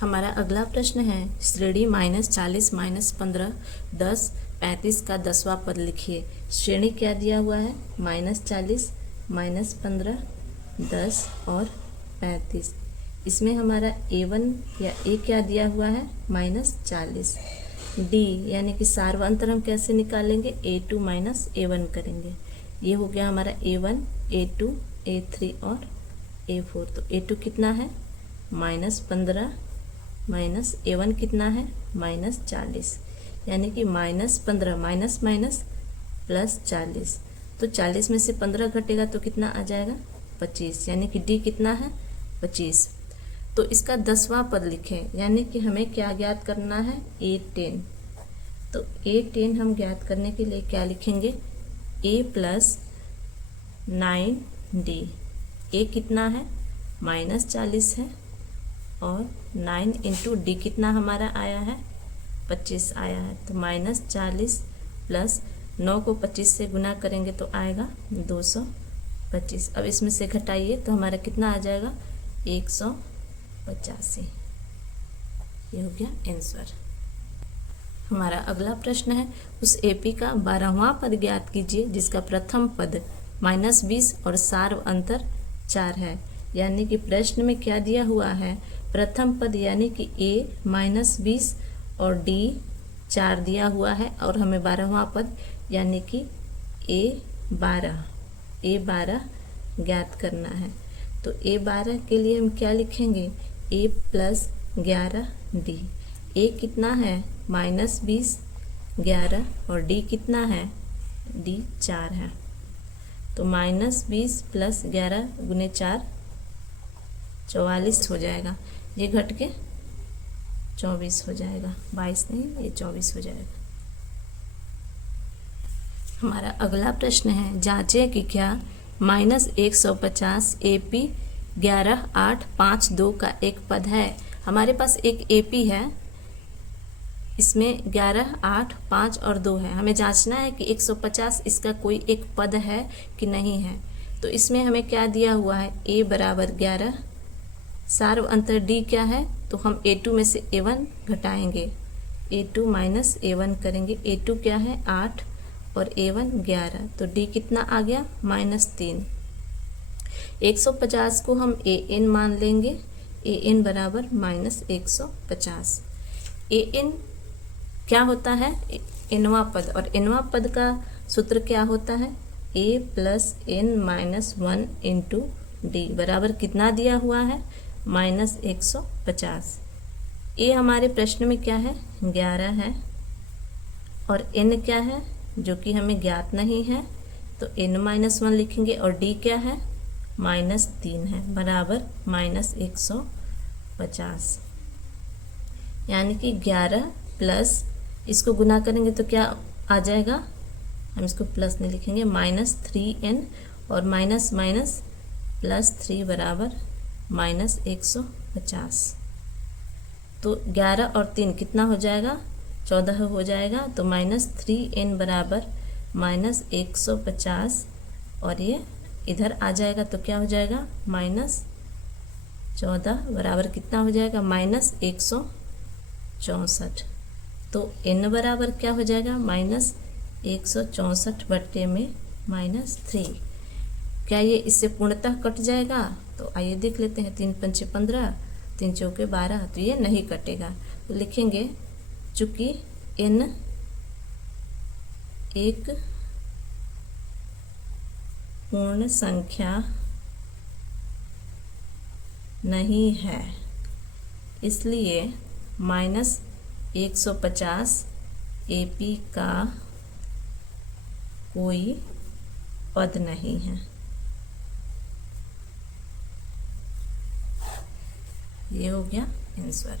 हमारा अगला प्रश्न है श्रेणी -40 -15 10 35 का 10वां पद लिखिए। श्रेणी क्या दिया हुआ है? -40 -15 10 और 35। इसमें हमारा A1 या A क्या दिया हुआ है? -40। D यानी कि सार्वअंतर हम कैसे निकालेंगे? A2 -A1 करेंगे। ये हो गया हमारा A1 A2 A3 और A4। तो A2 कितना है? -15 माइनस A1 कितना है? -40। यानी कि -15 माइनस माइनस +40। तो 40 में से 15 घटेगा तो कितना आ जाएगा? 25। यानी कि D कितना है? 25। तो इसका 10वां पद लिखें। यानी कि हमें क्या ज्ञात करना है? A10। तो A10 हम ज्ञात करने के लिए क्या लिखेंगे? A + 9D। A कितना है? -40 है और 9 इंटू D कितना हमारा आया है? 25 आया है। तो -40 प्लस 9 को 25 से गुना करेंगे तो आएगा 225। अब इसमें से घटाइए तो हमारा कितना आ जाएगा? 185। ये हो गया आंसर। हमारा अगला प्रश्न है उस AP का 12वां पद ज्ञात कीजिए जिसका प्रथम पद -20 और सार्व अंतर 4 है। यानी कि प्रश्न में क्या दिया हुआ है? प्रथम पद यानी कि A -20 और D 4 दिया हुआ है और हमें 12वां पद यानी कि A12 ज्ञात करना है। तो A12 के लिए हम क्या लिखेंगे? A + 11D। A कितना है? -20 11 और D कितना है? D 4 है। तो -20 + 11 गुने 4 44 हो जाएगा। ये घट के 24 हो जाएगा। 22 नहीं, ये 24 हो जाएगा। हमारा अगला प्रश्न है जांचें कि क्या -150 AP 11,852 का एक पद है। हमारे पास एक AP है, इसमें 11 8 5 और 2 है। हमें जांचना है कि 150 इसका कोई एक पद है कि नहीं है। तो इसमें हमें क्या दिया हुआ है? A = 11। सार्व अंतर D क्या है? तो हम A2 में से A1 घटाएंगे। A2 - A1 करेंगे। A2 क्या है? 8 और A1 11। तो D कितना आ गया? -3। 150 को हम AN मान लेंगे। AN = -150। AN क्या होता है? nवां पद। और nवां पद का सूत्र क्या होता है? A + n - 1 इंटू D बराबर कितना दिया हुआ है? -150। A हमारे प्रश्न में क्या है? 11 है और n क्या है? जो कि हमें ज्ञात नहीं है। तो n - 1 लिखेंगे और D क्या है? -3 है बराबर -150। यानी कि 11 प्लस इसको गुना करेंगे तो क्या आ जाएगा? हम इसको प्लस नहीं लिखेंगे। -3n और माइनस माइनस +3 बराबर -150। तो 11 और 3 कितना हो जाएगा? 14 हो जाएगा। तो -3n बराबर -150 और ये इधर आ जाएगा तो क्या हो जाएगा? -14 बराबर कितना हो जाएगा? -164। तो n बराबर क्या हो जाएगा? -164 बट्टे में -3। क्या ये इससे पूर्णतः कट जाएगा? तो आइए देख लेते हैं। 3 पंचे 15, 3 चौके 12। तो ये नहीं कटेगा। तो लिखेंगे चूँकि n एक पूर्ण संख्या नहीं है, इसलिए -150 AP का कोई पद नहीं है। ये हो गया आंसर।